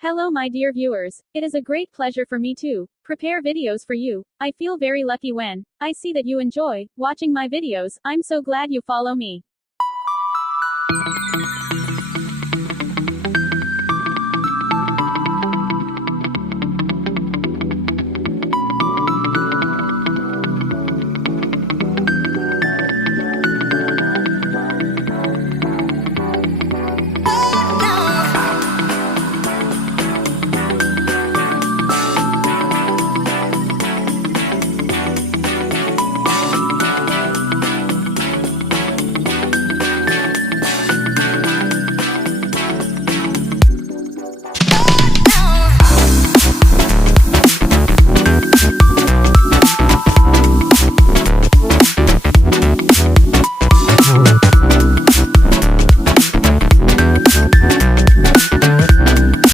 Hello my dear viewers, it is a great pleasure for me to prepare videos for you. I feel very lucky when I see that you enjoy watching my videos. I'm so glad you follow me.